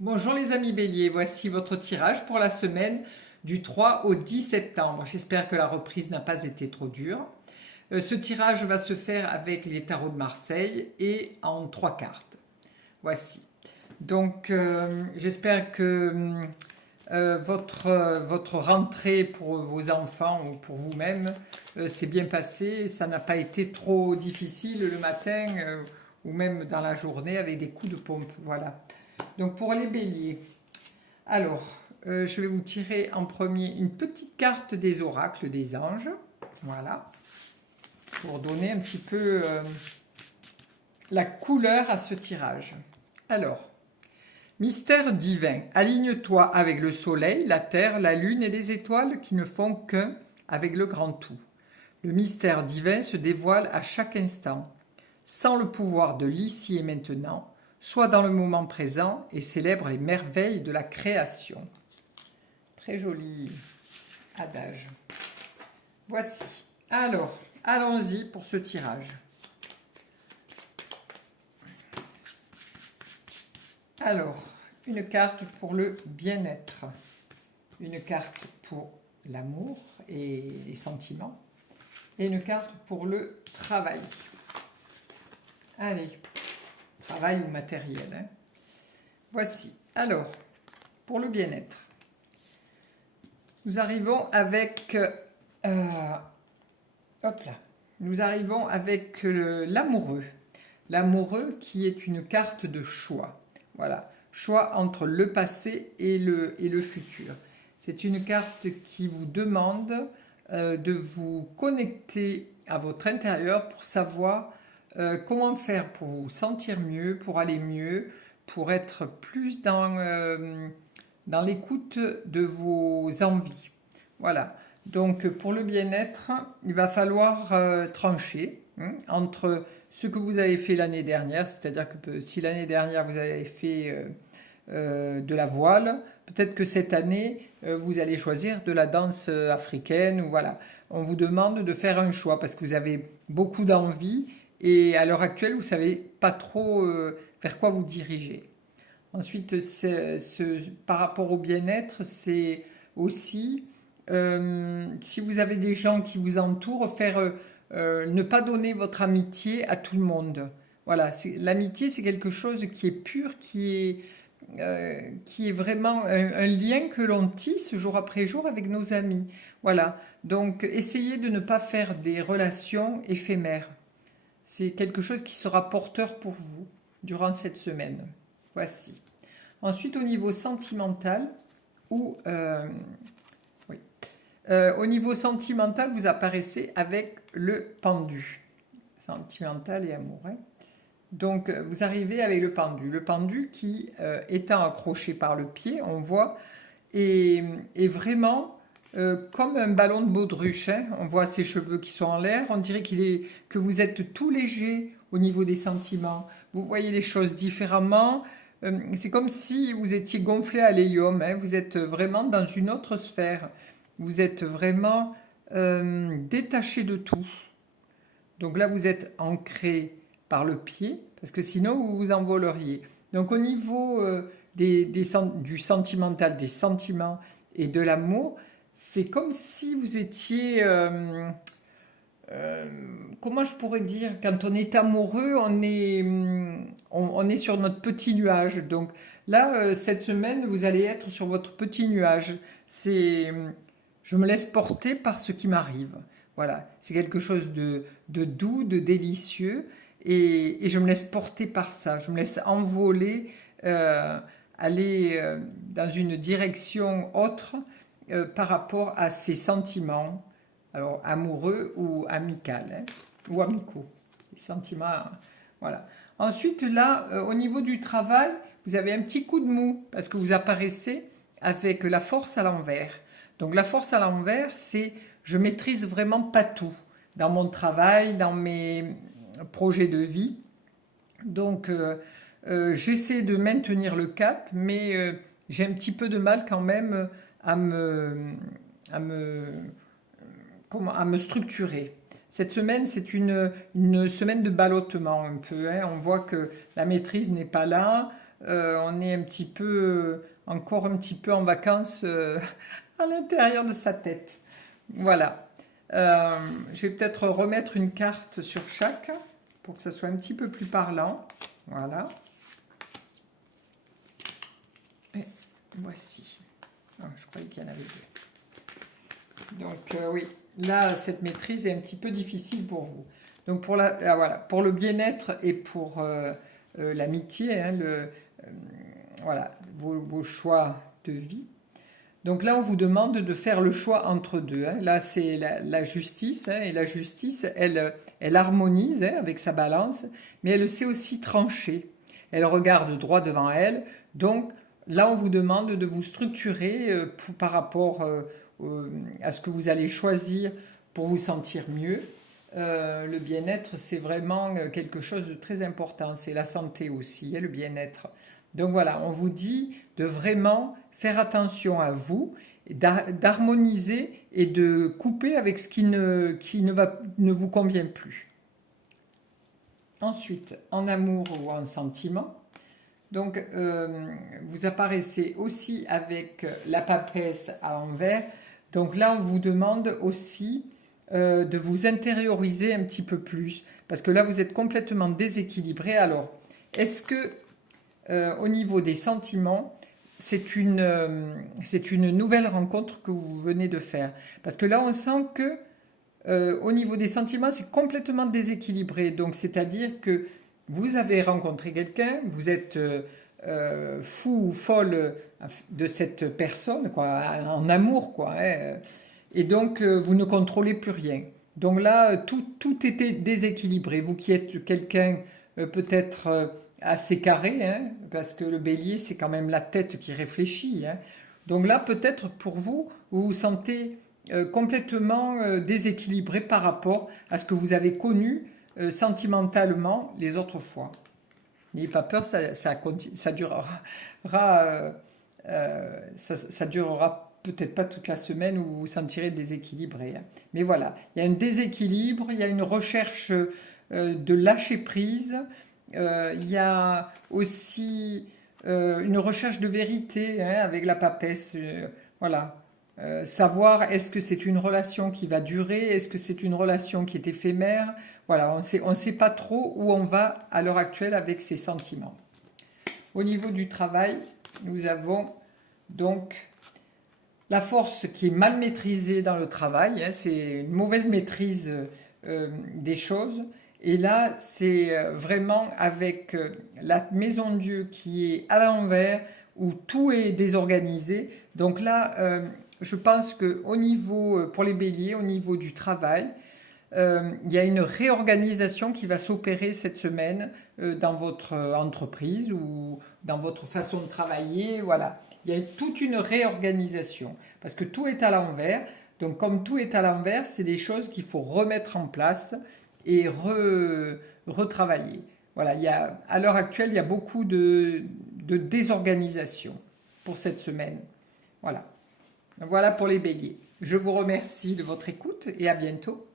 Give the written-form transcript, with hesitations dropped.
Bonjour les amis Bélier, voici votre tirage pour la semaine du 3 au 10 septembre. J'espère que la reprise n'a pas été trop dure. Ce tirage va se faire avec les tarots de Marseille et en 3 cartes. Voici. Donc j'espère que votre rentrée pour vos enfants ou pour vous-même s'est bien passée. Ça n'a pas été trop difficile le matin ou même dans la journée avec des coups de pompe. Voilà. Donc pour les béliers, alors je vais vous tirer en premier une petite carte des oracles des anges. Voilà. Pour donner un petit peu la couleur à ce tirage. Alors, mystère divin, aligne-toi avec le soleil, la terre, la lune et les étoiles qui ne font qu'un avec le grand tout. Le mystère divin se dévoile à chaque instant. Sans le pouvoir de l'ici et maintenant, sois dans le moment présent et célèbre les merveilles de la création. Très joli adage. Voici. Alors, allons-y pour ce tirage. Alors, une carte pour le bien-être, une carte pour l'amour et les sentiments, et une carte pour le travail. Allez, travail ou matériel. Hein. Voici. Alors, pour le bien-être, nous arrivons avec... hop là. Nous arrivons avec l'amoureux. L'amoureux qui est une carte de choix. Voilà. Choix entre le passé et le futur. C'est une carte qui vous demande de vous connecter à votre intérieur pour savoir comment faire pour vous sentir mieux, pour aller mieux, pour être plus dans l'écoute de vos envies. Voilà. Donc pour le bien-être, il va falloir trancher entre ce que vous avez fait l'année dernière, c'est-à-dire que si l'année dernière vous avez fait de la voile, peut-être que cette année vous allez choisir de la danse africaine ou voilà. On vous demande de faire un choix parce que vous avez beaucoup d'envie et à l'heure actuelle vous savez pas trop vers quoi vous diriger. Ensuite, par rapport au bien-être, c'est aussi si vous avez des gens qui vous entourent, ne pas donner votre amitié à tout le monde. Voilà, l'amitié, c'est quelque chose qui est pur, qui est vraiment un lien que l'on tisse jour après jour avec nos amis. Voilà, donc essayez de ne pas faire des relations éphémères. C'est quelque chose qui sera porteur pour vous durant cette semaine. Voici. Ensuite, au niveau sentimental, ou oui. Au niveau sentimental, vous apparaissez avec le pendu. Sentimental et amour. Hein. Donc, vous arrivez avec le pendu. Le pendu qui, étant accroché par le pied, on voit, est vraiment comme un ballon de baudruche. Hein. On voit ses cheveux qui sont en l'air. On dirait que vous êtes tout léger au niveau des sentiments. Vous voyez les choses différemment. C'est comme si vous étiez gonflé à l'hélium. Hein. Vous êtes vraiment dans une autre sphère. Vous êtes vraiment détaché de tout. Donc là, vous êtes ancré par le pied, parce que sinon, vous vous envoleriez. Donc au niveau du sentimental, des sentiments et de l'amour, c'est comme si vous étiez... comment je pourrais dire, quand on est amoureux, on est sur notre petit nuage. Donc là, cette semaine, vous allez être sur votre petit nuage. C'est, je me laisse porter par ce qui m'arrive. Voilà, c'est quelque chose de doux, de délicieux, et je me laisse porter par ça. Je me laisse envoler, aller dans une direction autre par rapport à ces sentiments alors amoureux ou amical, hein, ou amicaux, les sentiments, voilà. Ensuite, là, au niveau du travail, vous avez un petit coup de mou parce que vous apparaissez avec la force à l'envers. Donc la force à l'envers, c'est je maîtrise vraiment pas tout dans mon travail, dans mes projets de vie. Donc j'essaie de maintenir le cap, mais j'ai un petit peu de mal quand même à me, à me à me structurer. Cette semaine, c'est une semaine de ballottement un peu. Hein. On voit que la maîtrise n'est pas là. on est un petit peu, encore un petit peu en vacances à l'intérieur de sa tête. Voilà. Je vais peut-être remettre une carte sur chaque pour que ça soit un petit peu plus parlant. Voilà. Et voici. Ah, je croyais qu'il y en avait deux. Donc oui, là, cette maîtrise est un petit peu difficile pour vous. Donc voilà, pour le bien-être et pour l'amitié, hein, voilà, vos choix de vie. Donc là, on vous demande de faire le choix entre deux, hein. Là, c'est la justice, hein, et la justice, elle harmonise, hein, avec sa balance, mais elle sait aussi trancher. Elle regarde droit devant elle. Donc là, on vous demande de vous structurer par rapport à ce que vous allez choisir pour vous sentir mieux. Le bien-être, c'est vraiment quelque chose de très important. C'est la santé aussi, hein, le bien-être. Donc voilà, on vous dit de vraiment faire attention à vous, d'harmoniser et de couper avec ce qui ne vous convient plus. Ensuite, en amour ou en sentiment, donc vous apparaissez aussi avec la papesse à l'envers. Donc là, on vous demande aussi de vous intérioriser un petit peu plus, parce que là, vous êtes complètement déséquilibré. Alors, est-ce que au niveau des sentiments, c'est une nouvelle rencontre que vous venez de faire? Parce que là, on sent que au niveau des sentiments, c'est complètement déséquilibré. Donc, c'est-à-dire que vous avez rencontré quelqu'un, vous êtes fou ou folle de cette personne, quoi, en amour, quoi, hein, et donc vous ne contrôlez plus rien. Donc là, tout était déséquilibré. Vous qui êtes quelqu'un peut-être assez carré, hein, parce que le bélier, c'est quand même la tête qui réfléchit, hein. Donc là, peut-être pour vous, vous vous sentez complètement déséquilibré par rapport à ce que vous avez connu sentimentalement les autres fois. N'ayez pas peur, ça durera, ça durera peut-être pas toute la semaine où vous vous sentirez déséquilibré, hein. Mais voilà, il y a un déséquilibre, il y a une recherche de lâcher prise, il y a aussi une recherche de vérité, hein, avec la papesse. Voilà. Savoir est-ce que c'est une relation qui va durer, est-ce que c'est une relation qui est éphémère. Voilà, on ne sait pas trop où on va à l'heure actuelle avec ses sentiments. Au niveau du travail, nous avons donc la force qui est mal maîtrisée dans le travail, hein, c'est une mauvaise maîtrise des choses. Et là, c'est vraiment avec la maison de Dieu qui est à l'envers, où tout est désorganisé. Donc là, je pense qu'au niveau, pour les béliers, au niveau du travail, il y a une réorganisation qui va s'opérer cette semaine dans votre entreprise ou dans votre façon de travailler. Voilà, il y a toute une réorganisation parce que tout est à l'envers. Donc comme tout est à l'envers, c'est des choses qu'il faut remettre en place et retravailler. Voilà, à l'heure actuelle, il y a beaucoup de désorganisation pour cette semaine. Voilà. Voilà pour les béliers. Je vous remercie de votre écoute et à bientôt.